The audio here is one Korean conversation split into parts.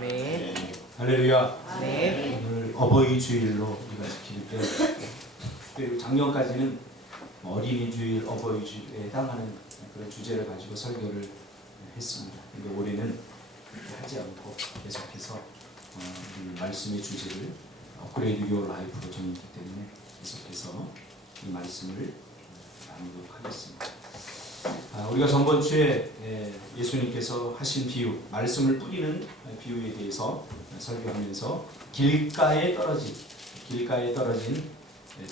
네. 할렐루야. 네. 오늘 어버이 주일로 우리가 지킬 때 작년까지는 어린이 주일, 어버이 주일에 해당하는 그런 주제를 가지고 설교를 했습니다. 근데 올해는 하지 않고 계속해서 이 말씀의 주제를 업그레이드 요어 라이프로 정했기 때문에 계속해서 이 말씀을 나누도록 하겠습니다. 우리가 전번 주에 예수님께서 하신 비유, 말씀을 뿌리는 비유에 대해서 설교하면서 길가에 떨어진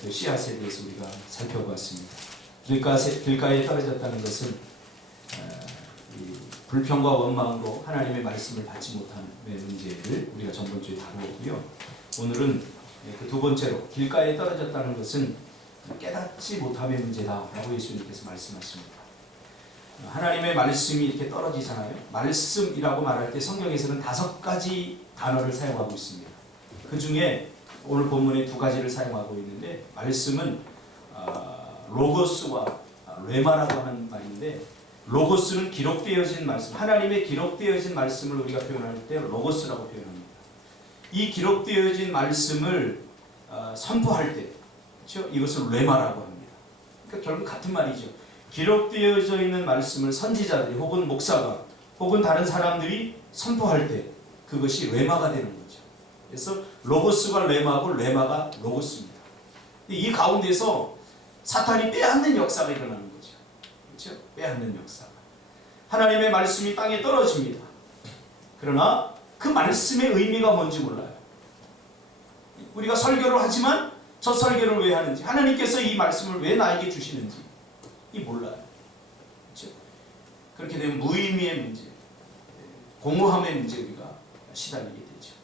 그 씨앗에 대해서 우리가 살펴보았습니다. 길가에 떨어졌다는 것은 불평과 원망으로 하나님의 말씀을 받지 못하는 문제를 우리가 전번 주에 다루었고요. 오늘은 그 두 번째로 길가에 떨어졌다는 것은 깨닫지 못함의 문제다라고 예수님께서 말씀하십니다. 하나님의 말씀이 이렇게 떨어지잖아요. 말씀이라고 말할 때 성경에서는 5가지 단어를 사용하고 있습니다. 그 중에 오늘 본문에 2가지를 사용하고 있는데, 말씀은 로고스와 레마라고 하는 말인데, 로고스는 기록되어진 말씀, 하나님의 기록되어진 말씀을 우리가 표현할 때 로고스라고 표현합니다. 이 기록되어진 말씀을 선포할 때, 그렇죠? 이것을 레마라고 합니다. 그러니까 결국 같은 말이죠. 기록되어져 있는 말씀을 선지자들이 혹은 목사가 혹은 다른 사람들이 선포할 때 그것이 레마가 되는 거죠. 그래서 로고스가 레마고 레마가 로고스입니다. 이 가운데서 사탄이 빼앗는 역사가 일어나는 거죠. 그렇죠? 빼앗는 역사가. 하나님의 말씀이 땅에 떨어집니다. 그러나 그 말씀의 의미가 뭔지 몰라요. 우리가 설교를 하지만 저 설교를 왜 하는지, 하나님께서 이 말씀을 왜 나에게 주시는지 이 몰라요. 그렇죠? 그렇게 되면 무의미의 문제, 공허함의 문제 우리가 시달리게 되죠.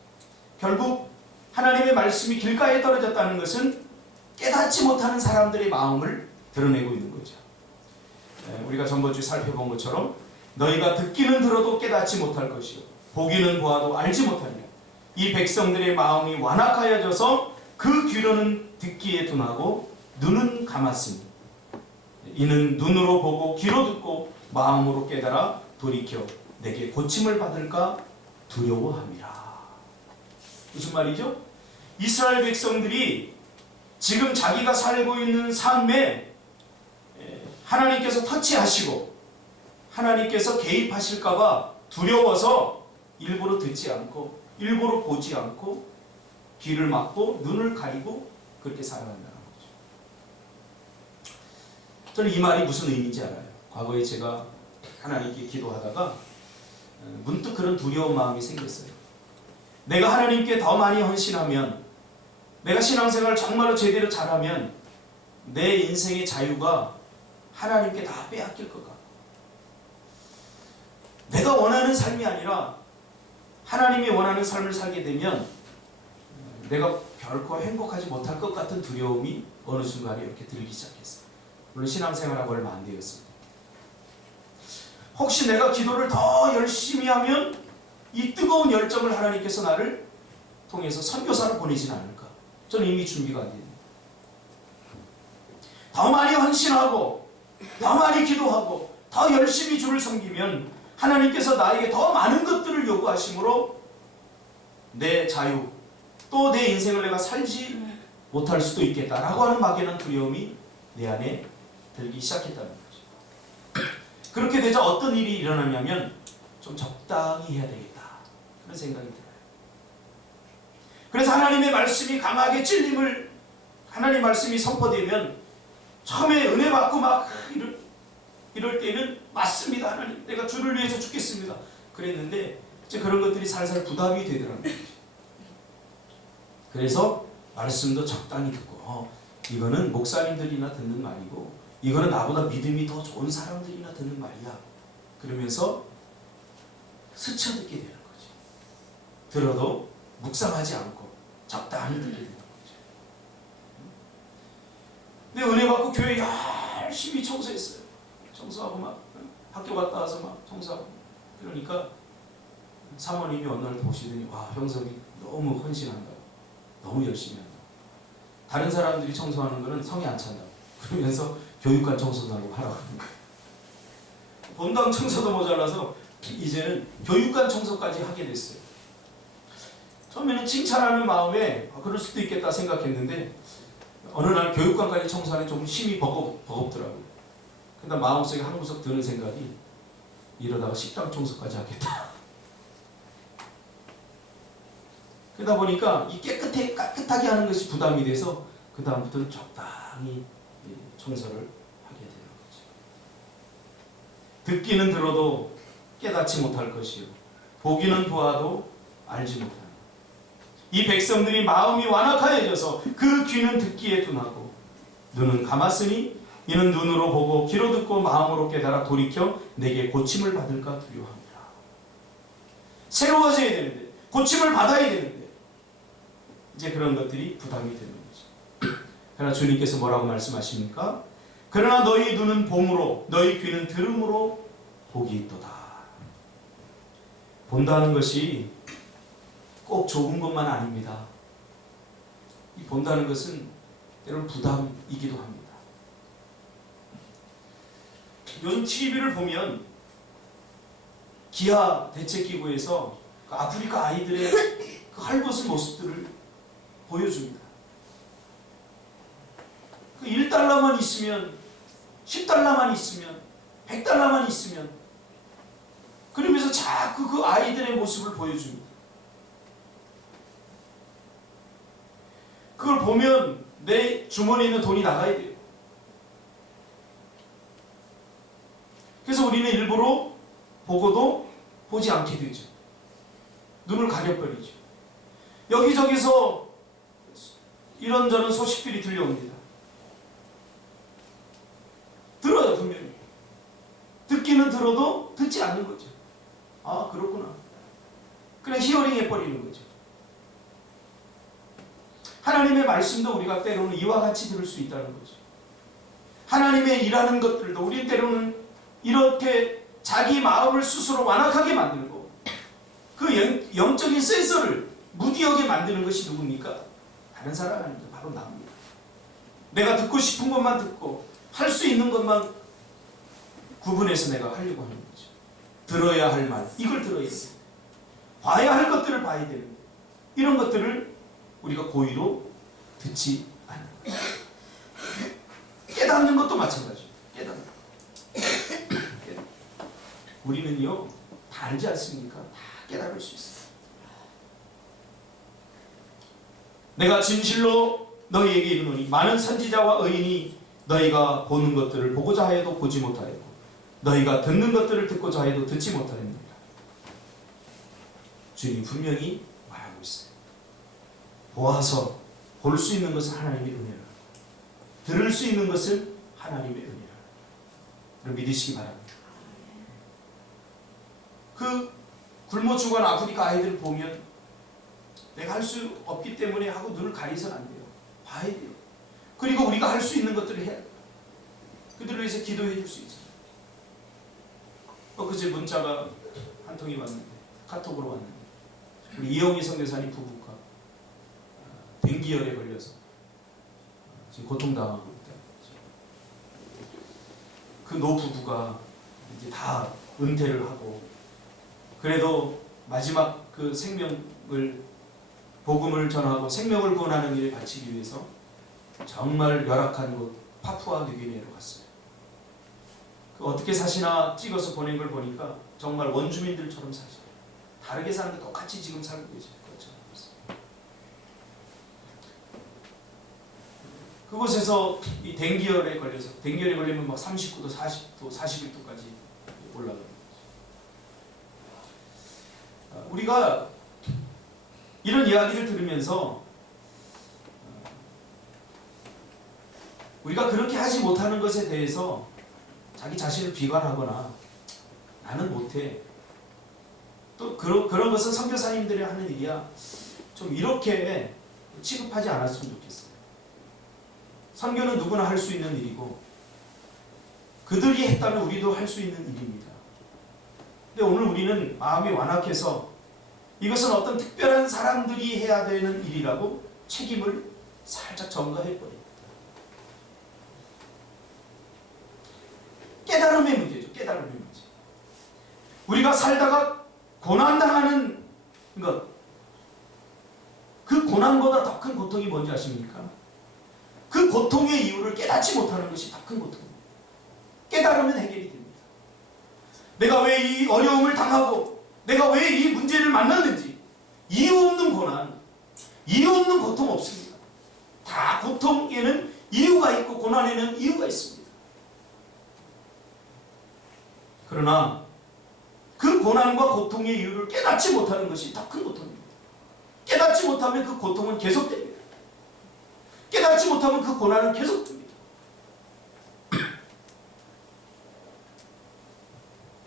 결국 하나님의 말씀이 길가에 떨어졌다는 것은 깨닫지 못하는 사람들의 마음을 드러내고 있는 거죠. 우리가 전번주에 살펴본 것처럼 너희가 듣기는 들어도 깨닫지 못할 것이요 보기는 보아도 알지 못하리라. 이 백성들의 마음이 완악하여져서 그 귀로는 듣기에 둔하고 눈은 감았으니 이는 눈으로 보고 귀로 듣고 마음으로 깨달아 돌이켜 내게 고침을 받을까 두려워함이라. 무슨 말이죠? 이스라엘 백성들이 지금 자기가 살고 있는 삶에 하나님께서 터치하시고 하나님께서 개입하실까봐 두려워서 일부러 듣지 않고 일부러 보지 않고 귀를 막고 눈을 가리고 그렇게 살아간다는 거죠. 저는 이 말이 무슨 의미인지 알아요. 과거에 제가 하나님께 기도하다가 문득 그런 두려운 마음이 생겼어요. 내가 하나님께 더 많이 헌신하면, 내가 신앙생활을 정말로 제대로 잘하면 내 인생의 자유가 하나님께 다 빼앗길 것 같고, 내가 원하는 삶이 아니라 하나님이 원하는 삶을 살게 되면 내가 결코 행복하지 못할 것 같은 두려움이 어느 순간에 이렇게 들기 시작했어요. 물론 신앙생활하고 얼마 안 되었습니다. 혹시 내가 기도를 더 열심히 하면 이 뜨거운 열정을 하나님께서 나를 통해서 선교사로 보내진 않을까? 저는 이미 준비가 안 됩니다. 더 많이 헌신하고 더 많이 기도하고 더 열심히 주를 섬기면 하나님께서 나에게 더 많은 것들을 요구하심으로 내 자유 또 내 인생을 내가 살지 못할 수도 있겠다라고 하는 막연한 두려움이 내 안에 들기 시작했다는 거죠. 그렇게 되자 어떤 일이 일어나냐면 좀 적당히 해야 되겠다 그런 생각이 들어요. 그래서 하나님의 말씀이 강하게 찔림을, 하나님의 말씀이 선포되면 처음에 은혜 받고 막 이럴 때는 맞습니다. 하나님 내가 주를 위해서 죽겠습니다 그랬는데 이제 그런 것들이 살살 부담이 되더라는 거죠. 그래서 말씀도 적당히 듣고 이거는 목사님들이나 듣는 말이고 이거는 나보다 믿음이 더 좋은 사람들이나 듣는 말이야 그러면서 스쳐듣게 되는 거죠. 들어도 묵상하지 않고 적당히 듣게 되는 거죠. 근데 은혜 받고 교회 열심히 청소했어요. 청소하고 막 학교 갔다 와서 막 청소하고, 그러니까 사모님이 어느 날 보시더니 와, 형석이 너무 헌신한다고, 너무 열심히 한다고, 다른 사람들이 청소하는 거는 성이 안 찬다고 그러면서 교육관 청소도 하고 하라고 하는 거예요. 본당 청소도 모자라서 이제는 교육관 청소까지 하게 됐어요. 처음에는 칭찬하는 마음에 그럴 수도 있겠다 생각했는데 어느 날 교육관까지 청소하는 좀 힘이 버겁더라고요. 근데 마음속에 한 구석 드는 생각이 이러다가 식당 청소까지 하겠다. 그러다 보니까 이 깨끗하게 하는 것이 부담이 돼서 그 다음부터는 적당히 청소를 하게 되는 거죠. 듣기는 들어도 깨닫지 못할 것이요 보기는 보아도 알지 못하는 이 백성들이 마음이 완악하여져서 그 귀는 듣기에 둔하고 눈은 감았으니 이는 눈으로 보고 귀로 듣고 마음으로 깨달아 돌이켜 내게 고침을 받을까 두려워합니다. 새로워져야 되는데 고침을 받아야 되는데 이제 그런 것들이 부담이 되는 거죠. 그러나 주님께서 뭐라고 말씀하십니까? 그러나 너희 눈은 봄으로 너희 귀는 들음으로 복이 있도다. 본다는 것이 꼭 좋은 것만 아닙니다. 이 본다는 것은 때로는 부담이기도 합니다. 요즘 TV를 보면 기아 대책기구에서 그 아프리카 아이들의 그 헐벗은 모습들을 보여줍니다. 그 1달러만 있으면 10달러만 있으면 100달러만 있으면 그러면서 자꾸 그 아이들의 모습을 보여줍니다. 그걸 보면 내 주머니에 있는 돈이 나가야 돼요. 그래서 우리는 일부러 보고도 보지 않게 되죠. 눈을 가려버리죠. 여기저기서 이런저런 소식들이 들려옵니다. 들어요, 분명히. 듣기는 들어도 듣지 않는 거죠. 아, 그렇구나. 그냥 히어링 해버리는 거죠. 하나님의 말씀도 우리가 때로는 이와 같이 들을 수 있다는 거죠. 하나님의 일하는 것들도 우리 때로는 이렇게 자기 마음을 스스로 완악하게 만들고 그 영적인 센서를 무디하게 만드는 것이 누굽니까? 다른 사람 아닙니다. 바로 나입니다. 내가 듣고 싶은 것만 듣고 할 수 있는 것만 구분해서 내가 하려고 하는 거죠. 들어야 할 말, 이걸 들어야 돼요. 봐야 할 것들을 봐야 되는데 이런 것들을 우리가 고의로 듣지 않는 거예요. 깨닫는 것도 마찬가지예요. 깨닫는 것. 우리는요 다 알지 않습니까? 다 깨달을 수 있어요. 내가 진실로 너희에게 이르노니 많은 선지자와 의인이 너희가 보는 것들을 보고자 하여도 보지 못하였고 너희가 듣는 것들을 듣고자 하여도 듣지 못하였느니라. 주님이 분명히 말하고 있어요. 보아서 볼 수 있는 것은 하나님의 은혜라. 들을 수 있는 것은 하나님의 은혜라. 믿으시기 바랍니다. 그 굶어 죽은 아프리카 아이들 보면 내가 할 수 없기 때문에 하고 눈을 가리서는 안 돼요. 봐야 돼요. 그리고 우리가 할 수 있는 것들을 해야 돼요. 그들을 위해서 기도해 줄 수 있어요. 그제 문자가 한 통이 왔는데 카톡으로 왔는데 우리 이영희 선교사님 부부가 댕기열에 걸려서 지금 고통당하고 있다. 그 노부부가 이제 다 은퇴를 하고 그래도 마지막 그 생명을 복음을 전하고 생명을 구원하는 일에 바치기 위해서 정말 열악한 곳 파푸아 뉴기니아로 갔어요. 그 어떻게 사시나 찍어서 보낸 걸 보니까 정말 원주민들처럼 사셔요. 다르게 사는데 똑같이 지금 살고 계실 것처럼. 그곳에서 이 댕기열에 걸려서 댕기열에 걸리면 막 39도, 40도, 41도까지 올라가는 거죠. 우리가 이런 이야기를 들으면서 우리가 그렇게 하지 못하는 것에 대해서 자기 자신을 비관하거나 나는 못해. 또 그런 것은 선교사님들이 하는 일이야. 좀 이렇게 취급하지 않았으면 좋겠어요. 선교는 누구나 할 수 있는 일이고 그들이 했다면 우리도 할 수 있는 일입니다. 근데 오늘 우리는 마음이 완악해서 이것은 어떤 특별한 사람들이 해야 되는 일이라고 책임을 살짝 전가해버립니다. 깨달음의 문제죠. 깨달음의 문제. 우리가 살다가 고난당하는 것, 고난보다 더 큰 고통이 뭔지 아십니까? 그 고통의 이유를 깨닫지 못하는 것이 더 큰 고통입니다. 깨달으면 해결이 됩니다. 내가 왜 이 어려움을 당하고 내가 왜 이 문제를 만났는지 이유 없는 고난, 이유 없는 고통 없습니다. 다 고통에는 이유가 있고 고난에는 이유가 있습니다. 그러나 그 고난과 고통의 이유를 깨닫지 못하는 것이 더 큰 고통입니다. 깨닫지 못하면 그 고통은 계속됩니다. 깨닫지 못하면 그 고난은 계속됩니다.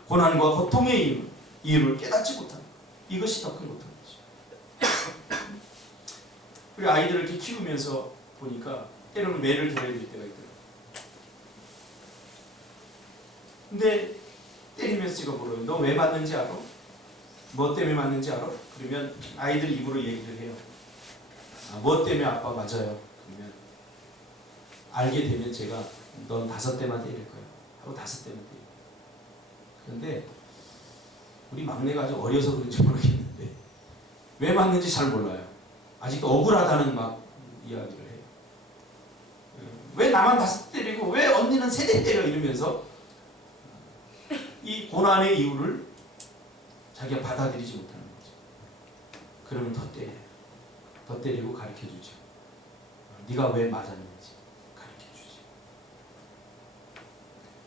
고난과 고통의 이유를 깨닫지 못하는 것, 이것이 더 큰 고통이죠. 우리 아이들을 이렇게 키우면서 보니까 때로는 매를 들어야 될 때가 있더라고요. 근데 때리면서 제가 물어요. 너 왜 맞는지 알아? 뭐 때문에 맞는지 알아? 그러면 아이들이 입으로 얘기를 해요. 뭐 때문에 아빠 맞아요? 그러면 알게 되면 제가 넌 5대만 때릴 거야 하고 5대만 때려요. 그런데 우리 막내가 아주 어려서 그런지 모르겠는데 왜 맞는지 잘 몰라요. 아직도 억울하다는 막 이야기를 해요. 왜 나만 5대 때리고 왜 언니는 3대 때려 이러면서 이 고난의 이유를 자기가 받아들이지 못하는 거죠. 그러면 더 때려요. 더 때리고 가르쳐주죠. 네가 왜 맞았는지 가르쳐주죠.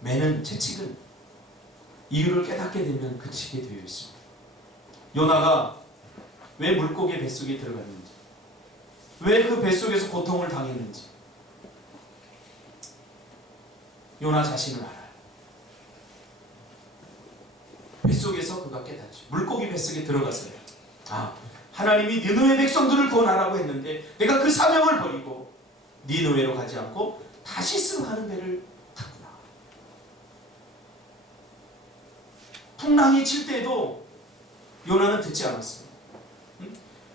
매는 채찍은 이유를 깨닫게 되면 그치게 되어 있습니다. 요나가 왜 물고기 뱃속에 들어갔는지, 왜 그 뱃속에서 고통을 당했는지 요나 자신을 알아요. 뱃속에서 그가 깨닫죠. 물고기 뱃속에 들어갔어요. 하나님이 니느웨 백성들을 구원하라고 했는데 내가 그 사명을 버리고 니느웨로 가지 않고 다시스 가는 배를 탔구나. 풍랑이 칠 때에도 요나는 듣지 않았어요.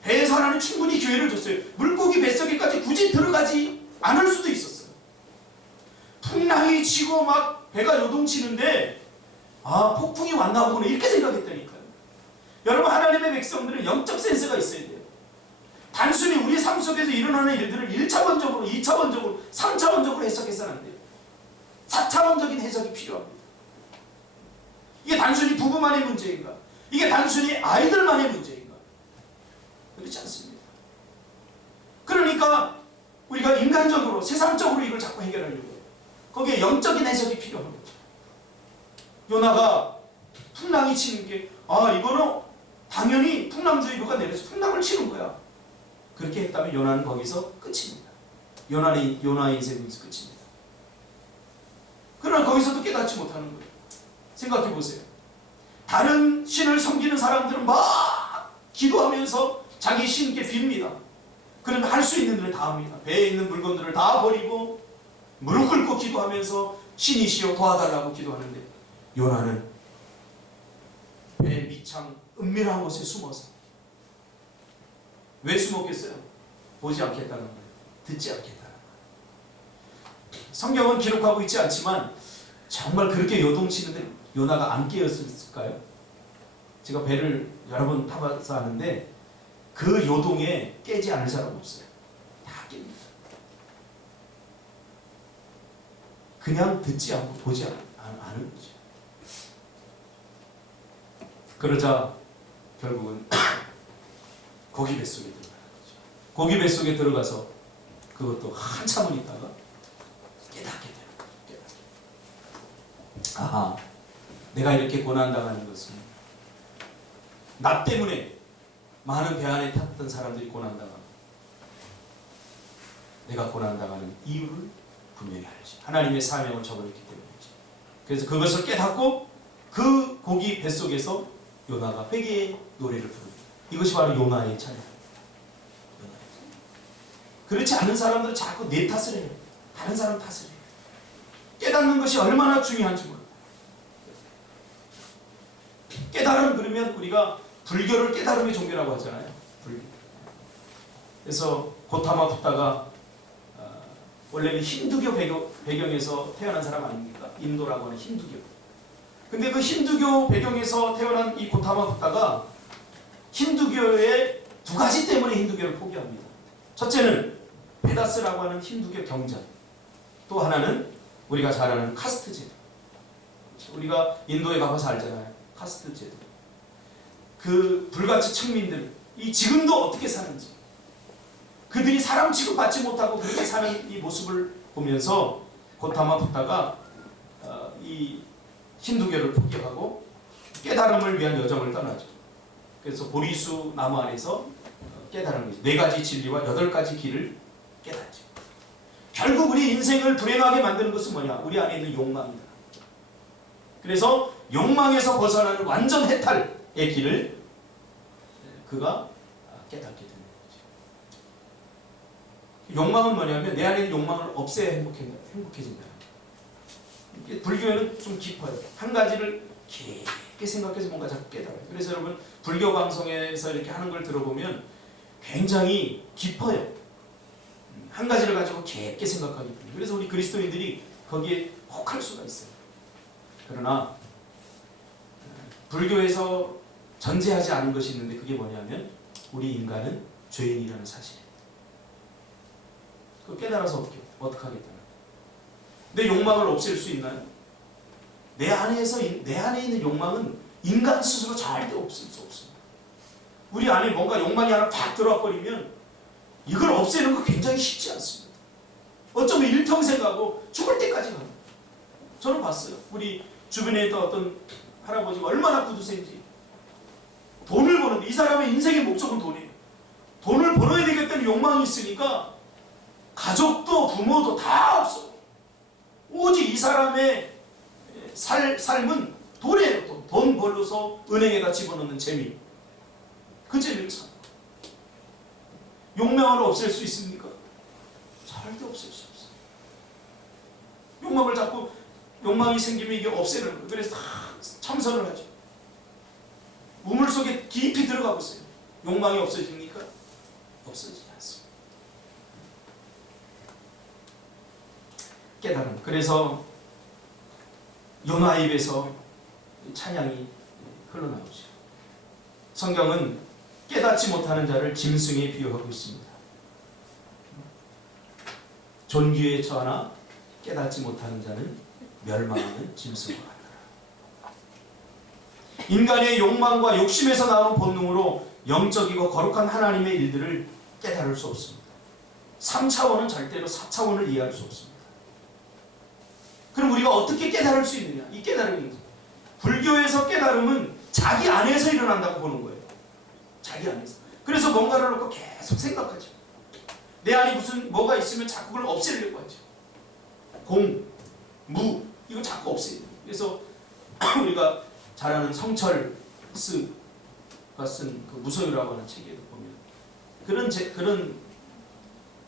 배에서 하나님 충분히 기회를 줬어요. 물고기 뱃속에까지 굳이 들어가지 않을 수도 있었어요. 풍랑이 치고 막 배가 요동치는데 폭풍이 왔나 보구나 이렇게 생각했다니까요. 여러분, 하나님의 백성들은 영적 센스가 있어야 돼요. 단순히 우리 삶 속에서 일어나는 일들을 1차원적으로, 2차원적으로, 3차원적으로 해석해서는 안 돼요. 4차원적인 해석이 필요합니다. 이게 단순히 부부만의 문제인가? 이게 단순히 아이들만의 문제인가? 그렇지 않습니다. 그러니까 우리가 인간적으로, 세상적으로 이걸 자꾸 해결하려고 해요. 거기에 영적인 해석이 필요한 거죠. 요나가 풍랑이 치는 게 이거는 당연히 풍랑주의보가 내려서 풍랑을 치는 거야. 그렇게 했다면 요나는 거기서 끝입니다. 요나의 인생은 여기서 끝입니다. 그러나 거기서도 깨닫지 못하는 거예요. 생각해 보세요. 다른 신을 섬기는 사람들은 막 기도하면서 자기 신께 빕니다. 그러면 할 수 있는 일을 다 합니다. 배에 있는 물건들을 다 버리고 무릎 꿇고 기도하면서 신이시여 도와달라고 기도하는데 요나는 배 밑창 은밀한 곳에 숨어서, 왜 숨었겠어요? 보지 않겠다는 거예요. 듣지 않겠다는 거예요. 성경은 기록하고 있지 않지만 정말 그렇게 요동치는데 요나가 안 깨었을까요? 제가 배를 여러 번 타봐서 아는데 그 요동에 깨지 않을 사람 없어요. 다 깹니다. 그냥 듣지 않고 보지 않은 거죠. 그러자 결국은 고기 뱃속에 들어가는 거죠. 고기 뱃속에 들어가서 그것도 한참은 있다가 깨닫게 돼요. 내가 이렇게 고난당하는 것은 나 때문에 많은 배 안에 탔던 사람들이 고난당하고 내가 고난당하는 이유를 분명히 알지. 하나님의 사명을 저버렸기 때문이지. 그래서 그것을 깨닫고 그 고기 뱃속에서 요나가 회개의 노래를 부릅니다. 이것이 바로 요나의 찬양. 그렇지 않은 사람들은 자꾸 내 탓을 해요. 다른 사람 탓을 해요. 깨닫는 것이 얼마나 중요한지 몰라요. 깨달음, 그러면 우리가 불교를 깨달음의 종교라고 하잖아요. 불교. 그래서 고타마 붓다가 원래는 힌두교 배경에서 태어난 사람 아닙니까? 인도라고 하는 힌두교. 근데 그 힌두교 배경에서 태어난 이 고타마 붓다가 힌두교의 2가지 때문에 힌두교를 포기합니다. 첫째는 페다스라고 하는 힌두교 경전, 또 하나는 우리가 잘 아는 카스트 제도. 우리가 인도에 가봐서 알잖아요. 카스트 제도. 그 불가치 청민들, 이 지금도 어떻게 사는지, 그들이 사람 취급받지 못하고 그렇게 사는 이 모습을 보면서 고타마 부타가 이 힌두교를 포기하고 깨달음을 위한 여정을 떠나죠. 그래서 보리수 나무 아래서 깨달은 거죠. 4가지 진리와 8가지 길을 깨닫죠. 결국 우리 인생을 불행하게 만드는 것은 뭐냐? 우리 안에 있는 욕망이다. 그래서 욕망에서 벗어나는 완전 해탈의 길을 그가 깨닫게 되는 거죠. 욕망은 뭐냐면 내 안에 있는 욕망을 없애야 행복해진다. 불교에는 좀 깊어요. 한 가지를 깊게 생각해서 뭔가 자꾸 깨달아요. 그래서 여러분 불교 방송에서 이렇게 하는 걸 들어보면 굉장히 깊어요. 한 가지를 가지고 깊게 생각하기 때문에. 그래서 우리 그리스도인들이 거기에 혹할 수가 있어요. 그러나 불교에서 전제하지 않은 것이 있는데 그게 뭐냐면 우리 인간은 죄인이라는 사실이에요. 그거 깨달아서 어떻게 하겠다는. 내 욕망을 없앨 수 있나요? 내 안에 있는 욕망은 인간 스스로 절대 없앨 수 없습니다. 우리 안에 뭔가 욕망이 하나 팍 들어와 버리면 이걸 없애는 거 굉장히 쉽지 않습니다. 어쩌면 일평생 가고 죽을 때까지 가요. 저는 봤어요. 우리 주변에 있던 어떤 할아버지가 얼마나 구두쇠인지. 돈을 버는데 이 사람의 인생의 목적은 돈이에요. 돈을 벌어야 되겠다는 욕망이 있으니까 가족도 부모도 다 없어. 오직 이 사람의 삶은 돈이에요. 돈 벌어서 은행에다 집어넣는 재미. 그 재미를 참. 욕망을 없앨 수 있습니까? 절대 없앨 수 없어요. 욕망이 생기면 이게 없애는 거예요. 그래서 다 참선을 하죠. 우물 속에 깊이 들어가고 있어요. 욕망이 없어집니까? 없어지지 않습니다. 깨달음. 그래서 요나 입에서 찬양이 흘러나오죠. 성경은 깨닫지 못하는 자를 짐승에 비유하고 있습니다. 존귀에 처하나 깨닫지 못하는 자는 멸망하는 짐승과 같다. 인간의 욕망과 욕심에서 나오는 본능으로 영적이고 거룩한 하나님의 일들을 깨달을 수 없습니다. 3차원은 절대로 4차원을 이해할 수 없습니다. 그럼 우리가 어떻게 깨달을 수 있느냐? 이 깨달음입니다. 불교에서 깨달음은 자기 안에서 일어난다고 보는 거예요. 자기 안에서. 그래서 뭔가를 놓고 계속 생각하죠. 내 안에 뭐가 있으면 자꾸 그걸 없애려고 하죠. 공, 무, 이거 자꾸 없애요. 그래서 우리가 잘 아는 성철스가 쓴 그 무소유라고 하는 책에도 보면 그런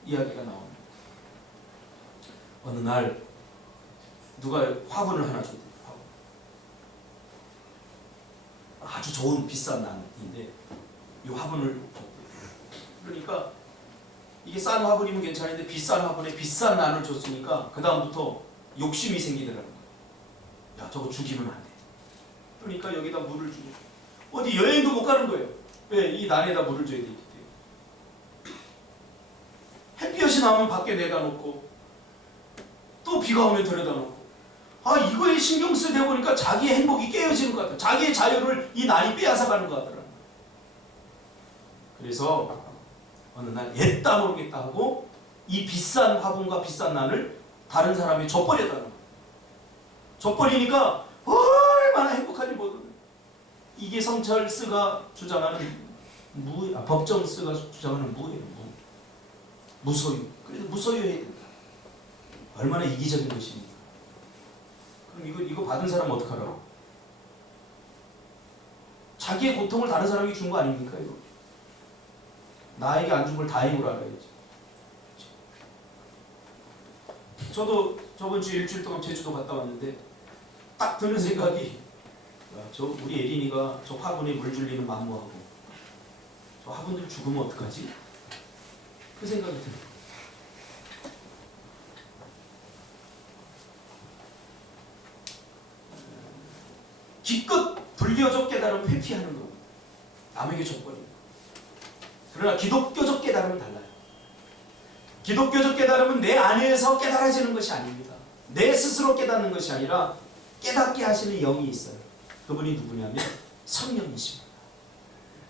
이야기가 나옵니다. 어느 날 누가 화분을 하나 줬대요. 아주 좋은 비싼 난인데 이 화분을 줬대요. 그러니까 이게 싼 화분이면 괜찮은데 비싼 화분에 비싼 난을 줬으니까 그 다음부터 욕심이 생기더라는 거예요. 야, 저거 죽이면 안 돼. 그러니까 여기다 물을 주고 어디 여행도 못 가는 거예요. 왜? 이 난에다 물을 줘야 되기 때문에. 햇볕이 나오면 밖에 내다 놓고 또 비가 오면 들여다 놓고 이거에 신경 쓰다 보니까 자기의 행복이 깨어지는 것 같아요. 자기의 자유를 이 난이 빼앗아가는 것 같더라고요. 그래서 어느 날 옛다 모르겠다 하고 이 비싼 화분과 비싼 난을 다른 사람이 줘버렸다는 거예요. 줘버리니까 얼마나 행복한지 모르는. 이게 성철스가 주장하는 법정스가 주장하는 무예요. 무소유. 그래서 무소유해야 된다. 얼마나 이기적인 것입니까? 그럼 이거 받은 사람은 어떡하라고? 자기의 고통을 다른 사람이 준 거 아닙니까? 이거 나에게 안 준 걸 다행으로 알아야지. 저도 저번 주 일주일 동안 제주도 갔다 왔는데 딱 드는 생각이 우리 예린이가 저 화분에 물 줄리는 만무하고 저 화분들 죽으면 어떡하지? 그 생각이 들어요. 기껏 불교적 깨달음 회피하는 거고 남에게 줬버리고. 그러나 기독교적 깨달음은 달라요. 기독교적 깨달음은 내 안에서 깨달아지는 것이 아닙니다. 내 스스로 깨닫는 것이 아니라 깨닫게 하시는 영이 있어요. 그분이 누구냐면 성령이십니다.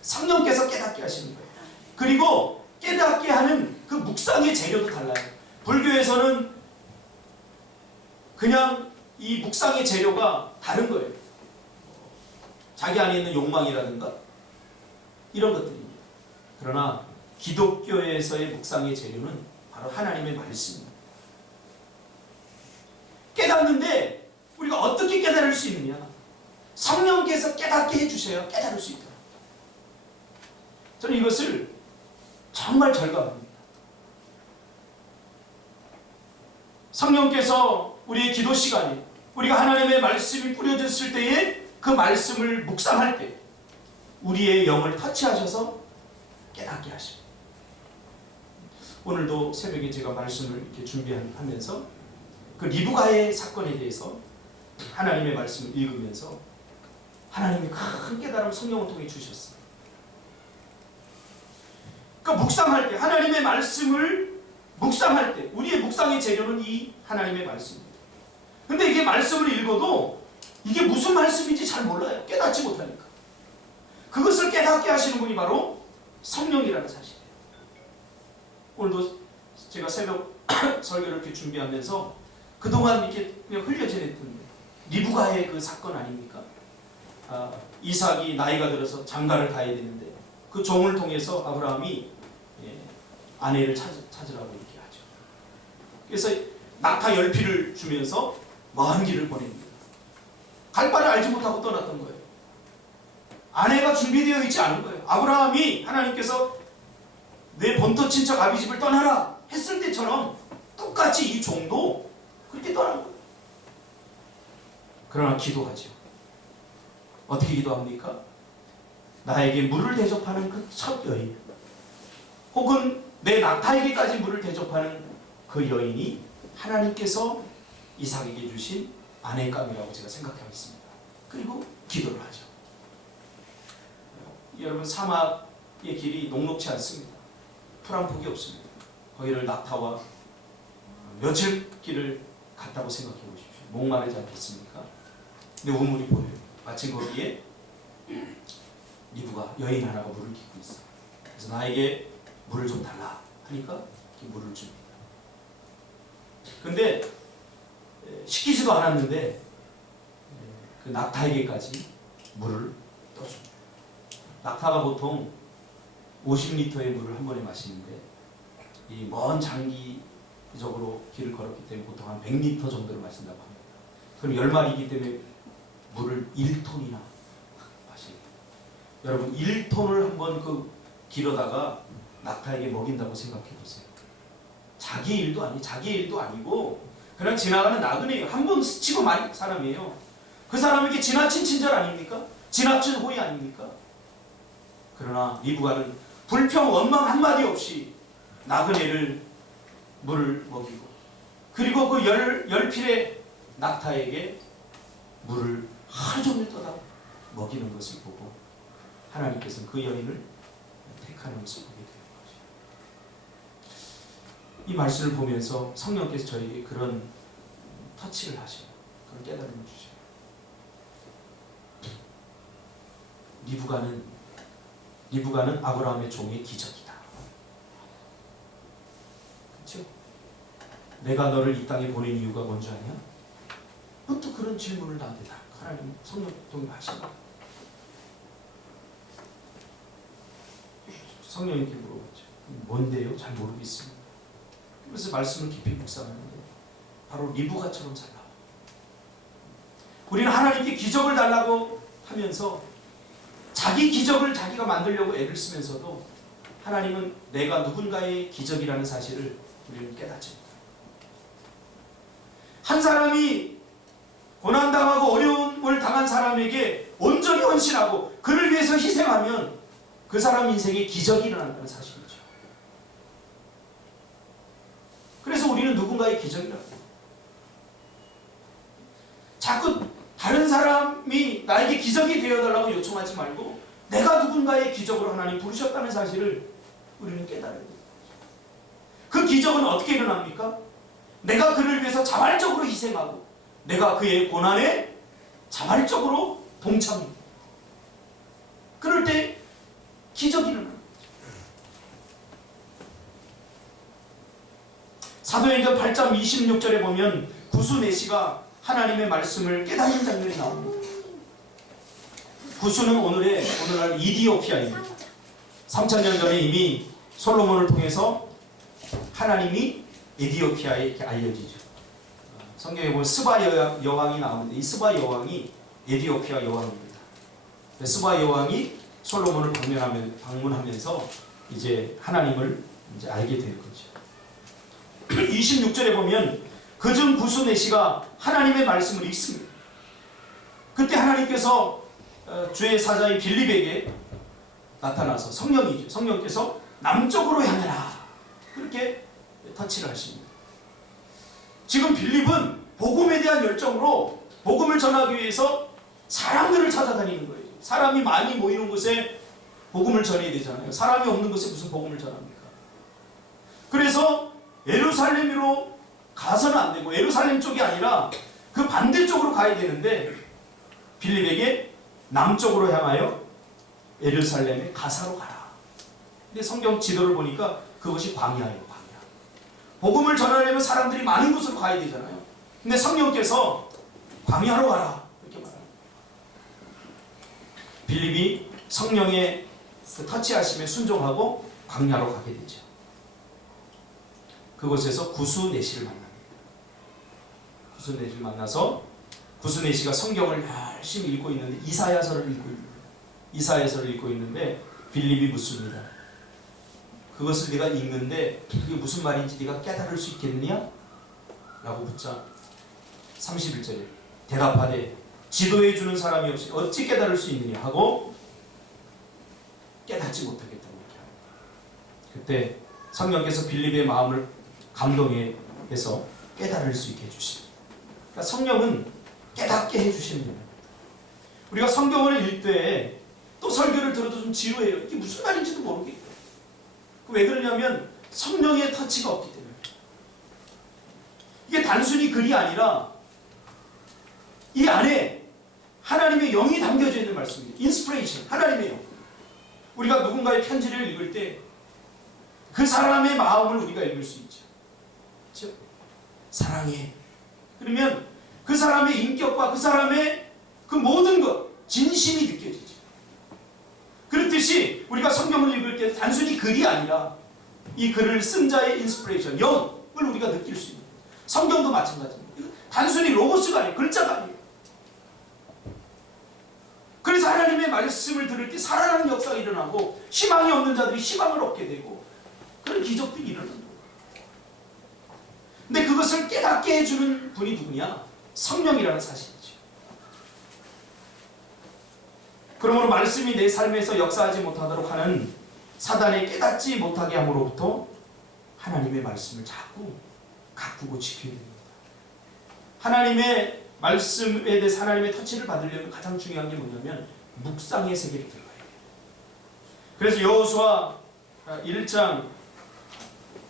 성령께서 깨닫게 하시는 거예요. 그리고 깨닫게 하는 그 묵상의 재료도 달라요. 불교에서는 그냥 이 묵상의 재료가 다른 거예요. 자기 안에 있는 욕망이라든가 이런 것들입니다. 그러나 기독교에서의 묵상의 재료는 바로 하나님의 말씀입니다. 깨닫는데 우리가 어떻게 깨달을 수 있느냐? 성령께서 깨닫게 해주셔야 깨달을 수 있다. 저는 이것을 정말 절감합니다. 성령께서 우리의 기도 시간에 우리가 하나님의 말씀이 뿌려졌을 때에 그 말씀을 묵상할 때 우리의 영을 터치하셔서 깨닫게 하십니다. 오늘도 새벽에 제가 말씀을 이렇게 준비하면서 그 리브가의 사건에 대해서 하나님의 말씀을 읽으면서 하나님이 큰 깨달음을 성령을 통해 주셨어요. 그러니까 묵상할 때 하나님의 말씀을 묵상할 때 우리의 묵상의 재료는 이 하나님의 말씀입니다. 근데 이게 말씀을 읽어도 이게 무슨 말씀인지 잘 몰라요. 깨닫지 못하니까. 그것을 깨닫게 하시는 분이 바로 성령이라는 사실이에요. 오늘도 제가 새벽 설교를 이렇게 준비하면서 그동안 이렇게 그냥 흘려 지냈던 리브가의 그 사건 아닙니까? 이삭이 나이가 들어서 장가를 가야 되는데 그 종을 통해서 아브라함이 아내를 찾으라고 이렇게 하죠. 그래서 낙타 10피를 주면서 먼 길을 보냅니다. 갈 바를 알지 못하고 떠났던 거예요. 아내가 준비되어 있지 않은 거예요. 아브라함이 하나님께서 내 본토 친척 아비집을 떠나라 했을 때처럼 똑같이 이 종도 그렇게 떠난 거예요. 그러나 기도하죠. 어떻게 기도합니까? 나에게 물을 대접하는 그 첫 여인, 혹은 내 낙타에게까지 물을 대접하는 그 여인이 하나님께서 이삭에게 주신 아내감이라고 제가 생각하고 있습니다. 그리고 기도를 하죠. 여러분, 사막의 길이 녹록지 않습니다. 풀 한 폭이 없습니다. 거기를 낙타와 며칠 길을 갔다고 생각해 보십시오. 목마르지 않겠습니까? 근데 우물이 보여요. 마침 거기에 리브가 여인 하나가 물을 깃고 있어. 그래서 나에게 물을 좀 달라 하니까 물을 줍니다. 근데 시키지도 않았는데 그 낙타에게까지 물을 떠줍니다. 낙타가 보통 50리터의 물을 한 번에 마시는데 이 먼 장기적으로 길을 걸었기 때문에 보통 한 100리터 정도를 마신다고 합니다. 그럼 10마리이기 때문에 물을 1톤이나 마십니다. 여러분, 1톤을 한번 그 길어다가 낙타에게 먹인다고 생각해 보세요. 자기 일도 아니고 그냥 지나가는 나그네예요. 한 번 스치고 말 사람이에요. 그 사람에게 지나친 친절 아닙니까? 지나친 호의 아닙니까? 그러나 리브가는 불평 원망 한마디 없이 나그네를 물을 먹이고, 그리고 그 열 필의 낙타에게 물을 하루 종일 떠다 먹이는 것을 보고 하나님께서는 그 여인을 택하는 것을 보게 되는 거죠. 이 말씀을 보면서 성령께서 저에게 그런 터치를 하셔요. 그런 깨달음을 주셔요. 리브가는 아브라함의 종의 기적이다. 그렇죠? 내가 너를 이 땅에 보낸 이유가 뭔지 아냐? 또 그런 질문을 나한테 다 하나님 성령 통해 하신다. 성령님께 물어봤죠. 뭔데요? 잘 모르겠습니다. 그래서 말씀을 깊이 묵상하는데 바로 리브가처럼 잘 나와. 우리는 하나님께 기적을 달라고 하면서 자기 기적을 자기가 만들려고 애를 쓰면서도 하나님은 내가 누군가의 기적이라는 사실을 우리는 깨닫지 못합니다. 한 사람이 고난당하고 어려움을 당한 사람에게 온전히 헌신하고 그를 위해서 희생하면 그 사람 인생에 기적이 일어난다는 사실이죠. 그래서 우리는 누군가의 기적이라고 해요. 자꾸 다른 사람이 나에게 기적이 되어달라고 요청하지 말고 내가 누군가의 기적으로 하나님 부르셨다는 사실을 우리는 깨달아야 돼요. 그 기적은 어떻게 일어납니까? 내가 그를 위해서 자발적으로 희생하고 내가 그의 고난에 자발적으로 동참합니다. 그럴 때 기적이 일어납니다. 사도행전 8장 26절에 보면 구수 내시가 하나님의 말씀을 깨닫는 장면이 나옵니다. 구수는 오늘날 이디오피아입니다. 3000년 전에 이미 솔로몬을 통해서 하나님이 에디오피아에 이렇게 알려지죠. 성경에 보면 스바 여왕이 나오는데 이 스바 여왕이 에디오피아 여왕입니다. 스바 여왕이 솔로몬을 방문하면서 이제 하나님을 이제 알게 될 거죠. 26절에 보면 그중 구수 내시가 하나님의 말씀을 읽습니다. 그때 하나님께서 주의 사자인 빌립에게 나타나서 성령이죠. 성령께서 남쪽으로 향해라. 그렇게 터치를 하십니다. 지금 빌립은 복음에 대한 열정으로 복음을 전하기 위해서 사람들을 찾아다니는 거예요. 사람이 많이 모이는 곳에 복음을 전해야 되잖아요. 사람이 없는 곳에 무슨 복음을 전합니까? 그래서 예루살렘으로 가서는 안 되고 예루살렘 쪽이 아니라 그 반대쪽으로 가야 되는데 빌립에게 남쪽으로 향하여 예루살렘의 가사로 가라. 근데 성경 지도를 보니까 그것이 광야예요. 광야. 복음을 전하려면 사람들이 많은 곳으로 가야 되잖아요. 근데 성령께서 광야로 가라. 이렇게 말합니다. 빌립이 성령의 그 터치하심에 순종하고 광야로 가게 되죠. 그곳에서 구수 내시를 만납니다. 구수 내시를 만나서 구수 내시가 성경을 열심히 읽고 있는데 이사야서를 읽고 있는데 빌립이 묻습니다. 그것을 네가 읽는데 그게 무슨 말인지 네가 깨달을 수 있겠느냐? 라고 묻자 31절에 대답하되 지도해 주는 사람이 없이 어찌 깨달을 수 있느냐 하고 깨닫지 못하겠다고 이렇게 합니다. 그때 성령께서 빌립의 마음을 감동해서 깨달을 수 있게 해주십니다. 그러니까 성령은 깨닫게 해주시는 거예요. 우리가 성경을 읽을 때 또 설교를 들어도 좀 지루해요. 이게 무슨 말인지도 모르겠고. 왜 그러냐면 성령의 터치가 없기 때문에. 이게 단순히 글이 아니라 이 안에 하나님의 영이 담겨져 있는 말씀입니다. 인스피레이션, 하나님의 영. 우리가 누군가의 편지를 읽을 때 그 사람의 마음을 우리가 읽을 수 있죠. 그렇죠? 사랑해. 그러면 그 사람의 인격과 그 사람의 그 모든 것, 진심이 느껴지죠. 그렇듯이 우리가 성경을 읽을 때 단순히 글이 아니라 이 글을 쓴 자의 인스피레이션, 영을 우리가 느낄 수 있는 거예요. 성경도 마찬가지입니다. 단순히 로고스가 아니에요. 글자가 아니에요. 그래서 하나님의 말씀을 들을 때 살아나는 역사가 일어나고 희망이 없는 자들이 희망을 얻게 되고 그런 기적들이 일어나는 거예요. 근데 그것을 깨닫게 해주는 분이 누구냐? 성령이라는 사실이죠. 그러므로 말씀이 내 삶에서 역사하지 못하도록 하는 사단의 깨닫지 못하게 함으로부터 하나님의 말씀을 자꾸 가꾸고 지켜야 됩니다. 하나님의 말씀에 대해서 하나님의 터치를 받으려면 가장 중요한 게 뭐냐면 묵상의 세계로 들어가야 돼요. 그래서 여호수아 1장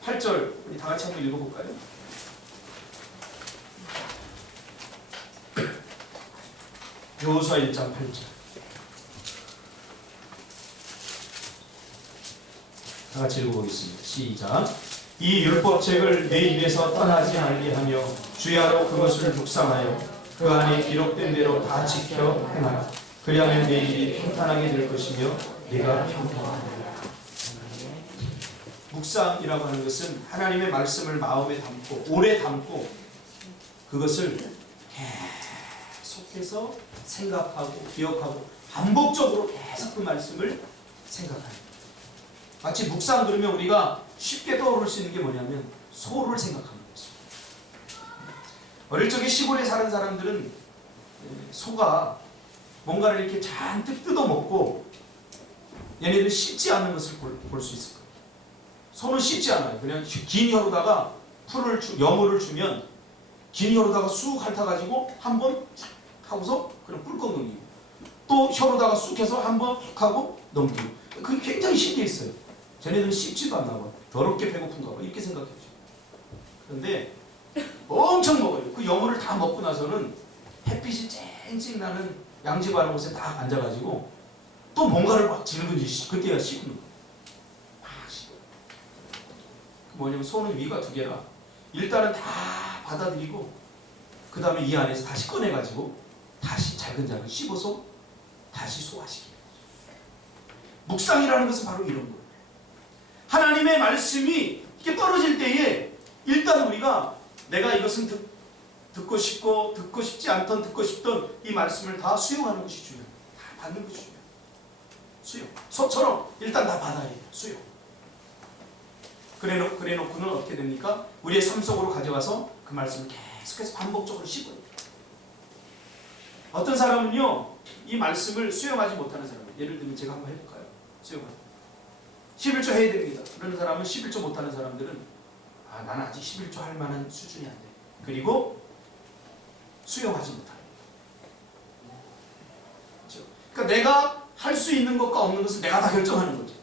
8절 우리 다 같이 한번 읽어볼까요? 여호수아 1장 8절 다 같이 읽어보겠습니다. 시작. 이 율법책을 내 입에서 떠나지 말게 하며 주야로 그것을 묵상하여 그 안에 기록된 대로 다 지켜 행하라. 그리하면 내 일이 평탄하게 될 것이며 네가 평탄하리라. 묵상이라고 하는 것은 하나님의 말씀을 마음에 담고 오래 담고 그것을 계속해서 생각하고 기억하고 반복적으로 계속 그 말씀을 생각하는. 마치 묵상 그러면 우리가 쉽게 떠오를 수 있는 게 뭐냐면 소를 생각하는 거죠. 어릴 적에 시골에 사는 사람들은 소가 뭔가를 이렇게 잔뜩 뜯어먹고 얘네들 씹지 않는 것을 볼 수 있을 거예요. 소는 씹지 않아요. 그냥 긴 혀로다가 여물을 주면 긴 혀로다가 쑥 핥아가지고 한번 하고서 그냥 꿀꺽 넘기고 또 혀로다가 쑥 해서 한번 하고 넘기고 그게 굉장히 신기했어요. 쟤네들은 씹지도 않나 봐. 더럽게 배고픈가 봐. 이렇게 생각했죠. 그런데 엄청 먹어요. 그 영혼을 다 먹고 나서는 햇빛이 쨍쨍 나는 양지바른 곳에 딱 앉아가지고 또 뭔가를 막 지르든지 그때야 씹는 거야. 막 씹어. 뭐냐면 소는 위가 두 개라 일단은 다 받아들이고 그 다음에 이 안에서 다시 꺼내가지고 다시 잘근잘근 씹어서 다시 소화시키는 거죠. 묵상이라는 것은 바로 이런 거예요. 하나님의 말씀이 이렇게 떨어질 때에 일단 우리가 내가 이것은 듣고 싶고 듣고 싶지 않던 듣고 싶던 이 말씀을 다 수용하는 것이 중요해요. 다 받는 것이 중요해요. 수용. 소처럼 일단 다 받아야 돼요. 수용. 그래놓고는 어떻게 됩니까? 우리의 삶 속으로 가져가서 그 말씀을 계속해서 반복적으로 씹어요. 어떤 사람은요, 이 말씀을 수용하지 못하는 사람, 예를 들면 제가 한번 해볼까요? 수용하는 11조 해야 됩니다. 그러는 사람은 11조 못하는 사람들은 나는 아직 11조 할 만한 수준이 안 돼. 그리고 수용하지 못하는 거예요. 그렇죠? 그러니까 내가 할 수 있는 것과 없는 것을 내가 다 결정하는 거죠.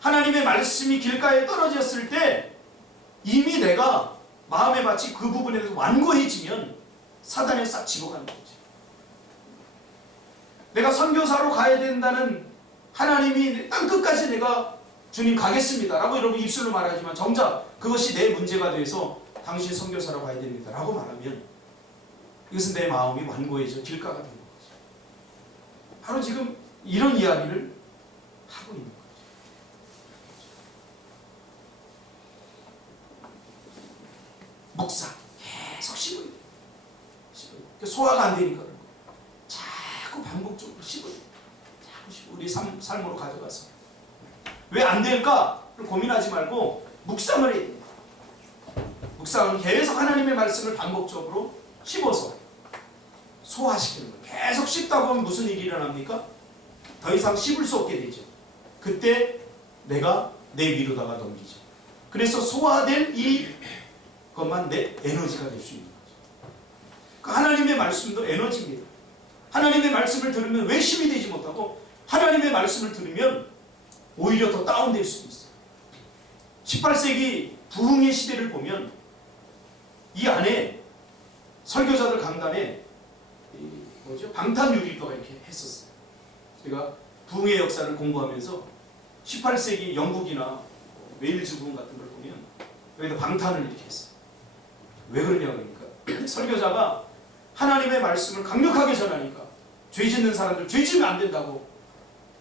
하나님의 말씀이 길가에 떨어졌을 때 이미 내가 마음의 밭이 그 부분에 대해서 완고해지면 사단에 싹 집어가는 거죠. 내가 선교사로 가야 된다는 하나님이 땅끝까지 내가 주님 가겠습니다 라고 여러분 입술로 말하지만 정작 그것이 내 문제가 돼서 당신 선교사로 가야 됩니다 라고 말하면 이것은 내 마음이 완고해져 길가가 되는 거죠. 바로 지금 이런 이야기를 하고 있는 거죠. 묵상 계속 씹어요. 소화가 안 되니까 그런 거예요. 자꾸 반복적으로 씹어요. 자꾸 씹어요. 우리 삶으로 가져가서 왜 안 될까를 고민하지 말고 묵상을 해야 됩니다. 묵상은 계속 하나님의 말씀을 반복적으로 씹어서 소화시키는 거예요. 계속 씹다 보면 무슨 일이 일어납니까? 더 이상 씹을 수 없게 되죠. 그때 내가 내 위로다가 넘기죠. 그래서 소화된 이것만 내 에너지가 될 수 있는 거죠. 그러니까 하나님의 말씀도 에너지입니다. 하나님의 말씀을 들으면 왜 힘이 되지 못하고 하나님의 말씀을 들으면 오히려 더 다운될 수도 있어요. 18세기 부흥의 시대를 보면 이 안에 설교자들 강단에 방탄유리도가 이렇게 했었어요. 제가 부흥의 역사를 공부하면서 18세기 영국이나 웨일즈 부흥 같은 걸 보면 여기다 방탄을 이렇게 했어요. 왜 그러냐 그러니까 설교자가 하나님의 말씀을 강력하게 전하니까 죄 짓는 사람들 죄 지면 안 된다고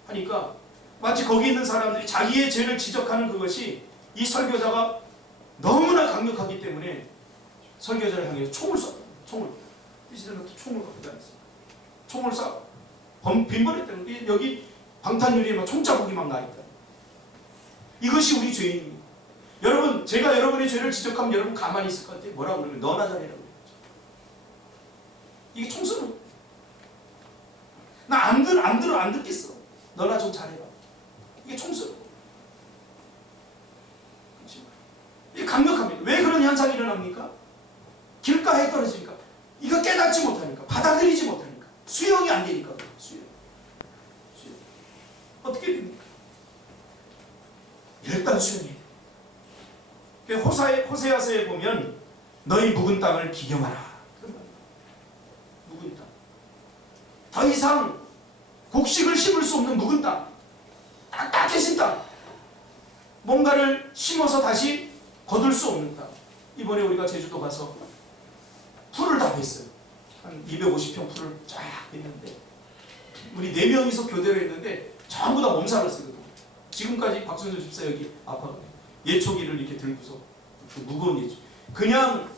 하니까 마치 거기 있는 사람들이 자기의 죄를 지적하는 그것이 이 설교자가 너무나 강력하기 때문에 설교자를 향해서 총을 쐈다. 총을. 이시대는 총을 갖고 다녔어요. 총을 쏴. 빈번했다는 여기 방탄유리에 막 총자국이 막 나있다. 이것이 우리 죄인입니다. 여러분, 제가 여러분의 죄를 지적하면 여러분 가만히 있을 것 같아요. 뭐라고 그러면 너나 잘해라고 그러죠. 이게 총수는 나 안 듣겠어. 너나 좀 잘해라. 이게 총수는 이게 강력합니다. 왜 그런 현상이 일어납니까? 길가에 떨어지니까 이거 깨닫지 못하니까 받아들이지 못하니까 수용이 안 되니까 수용. 어떻게 됩니까? 일단 수용해야 돼. 호세아서에 보면 너희 묵은 땅을 기경하라. 묵은 땅. 더 이상 곡식을 심을 수 없는 묵은 땅. 딱딱해진 땅. 뭔가를 심어서 다시 거둘 수 없는 땅. 이번에 우리가 제주도 가서 풀을 다 뱄어요. 한 250평 풀을 쫙 뱄는데 우리 4명이서 교대를 했는데 전부 다 몸살을 쓰거든요. 지금까지 박순수 집사 여기 아파요. 예초기를 이렇게 들고서 그 무거운 예초. 그냥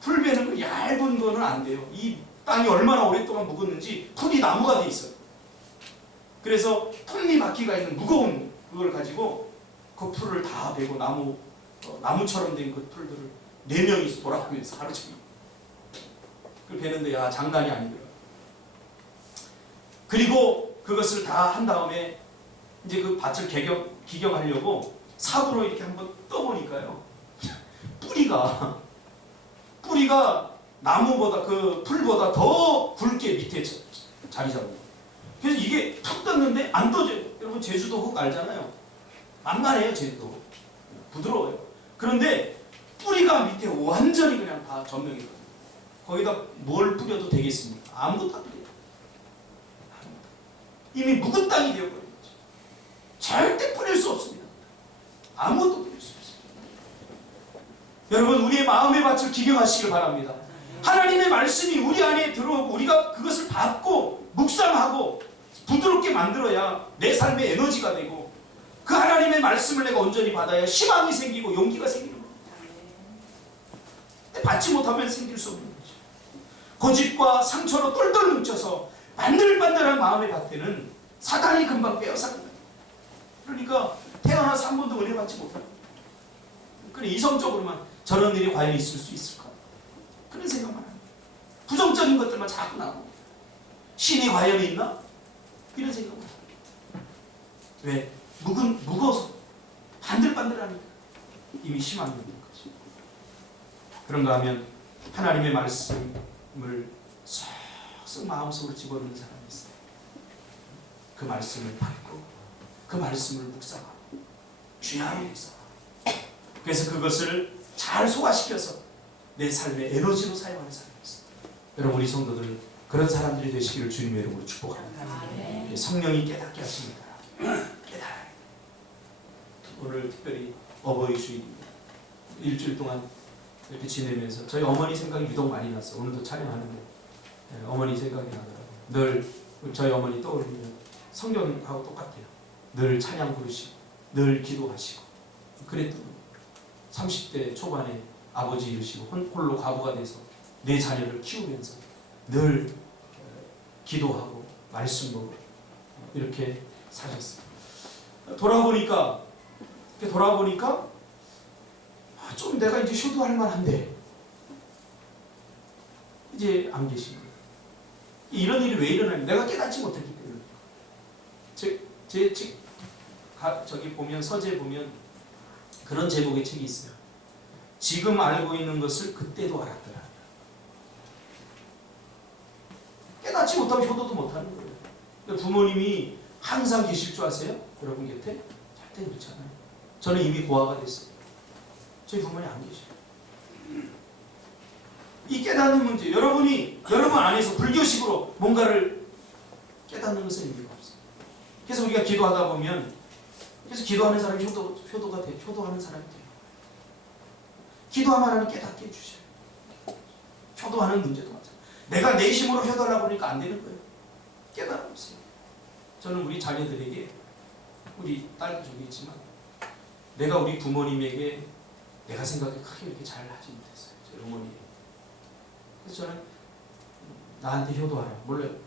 풀 베는 거 얇은 거는 안 돼요. 이 땅이 얼마나 오랫동안 묵었는지 풀이 나무가 돼 있어요. 그래서 톱니바퀴가 있는 무거운 그걸 가지고 그 풀을 다 베고 나무처럼 된 그 풀들을 4명이서 돌아가면서 하루 종일 그걸 베는데 야 장난이 아니더라고요. 그리고 그것을 다 한 다음에 이제 그 밭을 기경하려고 삽으로 이렇게 한번 떠보니까요. 뿌리가 나무보다 그 풀보다 더 굵게 밑에 자리 잡는. 그래서 이게 툭 떴는데 안 떠져요. 여러분 제주도 흙 알잖아요. 만만해요 제주도. 부드러워요. 그런데 뿌리가 밑에 완전히 그냥 다 전명이거든요. 거기다 뭘 뿌려도 되겠습니까? 아무것도 안 돼요. 이미 묵은 땅이 되어버린 거죠. 절대 뿌릴 수 없습니다. 아무것도 뿌릴 수 없습니다. 여러분, 우리의 마음의 밭을 기경하시길 바랍니다. 하나님의 말씀이 우리 안에 들어오고 우리가 그것을 받고 묵상하고 부드럽게 만들어야 내 삶의 에너지가 되고, 그 하나님의 말씀을 내가 온전히 받아야 희망이 생기고 용기가 생기는 겁니다. 받지 못하면 생길 수 없는 거죠. 고집과 상처로 똘똘 뭉쳐서 반들반들한 마음의 밭에는 사단이 금방 빼앗아간 거예요. 그러니까 태어나서 한 번도 은혜 받지 못하고, 그래 이성적으로만 저런 일이 과연 있을 수 있을까? 그런 생각만 합니다. 부정적인 것들만 자꾸 나오고, 신이 과연 있나? 이런 생각만 합니다. 왜? 무거워서 반들반들하니까 이미 희망이 없는 거죠. 그런가 하면 하나님의 말씀을 쏙쏙 마음속으로 집어넣는 사람이 있어요. 그 말씀을 받고 그 말씀을 묵상하고 주야로 묵상하고, 그래서 그것을 잘 소화시켜서 내 삶의 에너지로 사용하는 사람이 있어요. 여러분, 우리 성도들 그런 사람들이 되시기를 주님의 이름으로 축복합니다. 성령이 깨닫게 하십니다. 깨달아요. 오늘 특별히 어버이 주일입니다. 일주일 동안 이렇게 지내면서 저희 어머니 생각이 유독 많이 났어요. 오늘도 촬영하는데 어머니 생각이 나더라고요. 늘 저희 어머니 떠오르면 성경하고 똑같아요. 늘 찬양 부르시고 늘 기도하시고, 그랬더니 30대 초반에 아버지 이르시고 홀로 과부가 돼서 내 자녀를 키우면서 늘 기도하고 말씀 보고 이렇게 사셨어요. 돌아보니까 좀 내가 이제 효도할 만한데 이제 안 계신 거예요. 이런 일이 왜 일어나냐? 내가 깨닫지 못했기 때문에. 저기 보면 서재 보면 그런 제목의 책이 있어요. 지금 알고 있는 것을 그때도 알았더라. 깨닫지 못하면 효도도 못하는 거예요. 부모님이 항상 계실 줄 아세요? 여러분 곁에? 절대 그렇지 않아요. 저는 이미 고아가 됐어요. 저희 부모님 안 계셔요. 이 깨닫는 문제, 여러분 안에서 불교식으로 뭔가를 깨닫는 것은 의미가 없어요. 그래서 우리가 기도하다 보면, 그래서 기도하는 사람이 효도하는 사람이 돼요. 기도하면 하나님 깨닫게 해주셔요. 효도하는 문제도 마찬가지예요. 내가 내 힘으로 효도하려고 하니까 안 되는 거예요. 깨달아 보세요. 저는 우리 자녀들에게, 우리 딸도 저기 있지만, 내가 우리 부모님에게 내가 생각에 크게 이렇게 잘 하지 못했어요. 저희 어머니. 그래서 저는 나한테 효도하라. 물론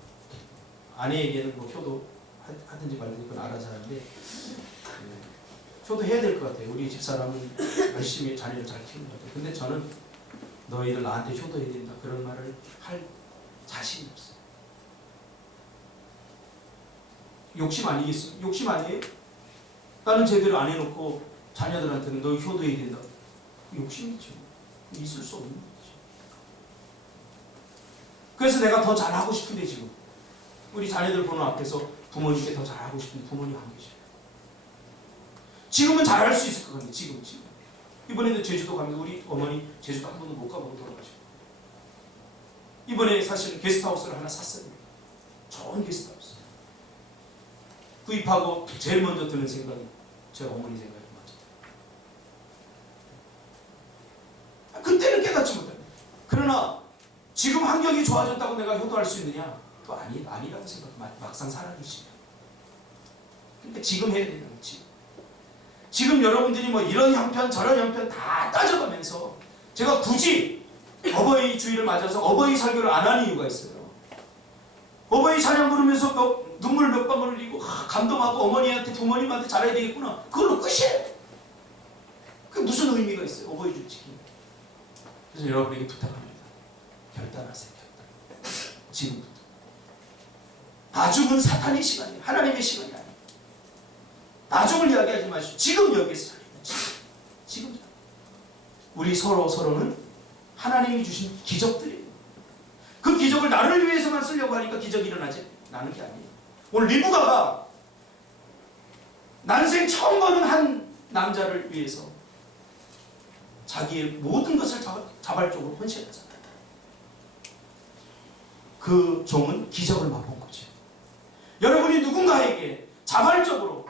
아내에게는 뭐 효도하든지 말든지 그건 알아서 하는데, 효도해야 될 것 같아요. 우리 집사람은 열심히 자녀를 잘 키우는 것 같아요. 근데 저는 너희들 나한테 효도해야 된다, 그런 말을 할 자신이 없어요. 욕심 아니겠어요? 욕심 아니에요? 나는 제대로 안 해놓고 자녀들한테는 너 효도해야 된다. 욕심이죠. 있을 수 없는 거죠. 그래서 내가 더 잘하고 싶은데, 지금 우리 자녀들 보는 앞에서 부모님께 더 잘하고 싶은데 부모님 안 계셔요. 지금은 잘할 수 있을 것 같은데, 지금 이번에도 제주도 가면 우리 어머니 제주도 한 번도 못 가보고 돌아가시고, 이번에 사실 게스트하우스를 하나 샀어요. 좋은 게스트하우스 구입하고 제일 먼저 드는 생각이 제 어머니 생각이 맞아요. 그때는 깨닫지 못해요. 그러나 지금 환경이 좋아졌다고 내가 효도할 수 있느냐? 또 아니라고 생각해요. 막상 살아계시면. 그러니까 지금 해야 되는 거지. 지금 여러분들이 뭐 이런 형편 저런 형편 다 따져가면서, 제가 굳이 어버이 주일을 맞아서 어버이 설교를 안 하는 이유가 있어요. 어버이 찬양 부르면서 눈물 몇 방울 흘리고 감동하고 어머니한테 부모님한테 잘해야 되겠구나, 그걸로 끝이에요. 그게 무슨 의미가 있어요? 어버이 줄 지키는. 그래서 여러분에게 부탁합니다. 결단하세요. 지금부터. 나중은 사탄의 시간이에요. 하나님의 시간이 아니에요. 나중을 이야기하지 마시고 지금 여기서 살아요. 지금 우리 서로는 하나님이 주신 기적들이에요. 그 기적을 나를 위해서만 쓰려고 하니까 기적이 일어나지 나는 게 아니에요. 오늘 리브가가 난생 처음 보는 한 남자를 위해서 자기의 모든 것을 자발적으로 헌신하잖아요. 그 종은 기적을 맛본 거죠. 여러분이 누군가에게 자발적으로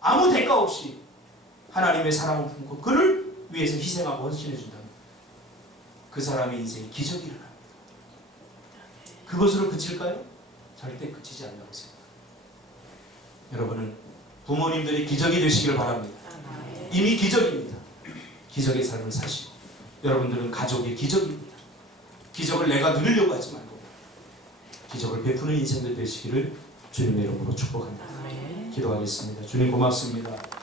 아무 대가 없이 하나님의 사랑을 품고 그를 위해서 희생하고 헌신해 준다면 그 사람의 인생에 기적이 일어납니다. 그것으로 그칠까요? 절대 그치지 않는다고 생각합니다. 여러분은 부모님들이 기적이 되시기를 바랍니다. 이미 기적입니다. 기적의 삶을 사시고 여러분들은 가족의 기적입니다. 기적을 내가 누리려고 하지 말고 기적을 베푸는 인생들 되시기를 주님의 이름으로 축복합니다. 기도하겠습니다. 주님 고맙습니다.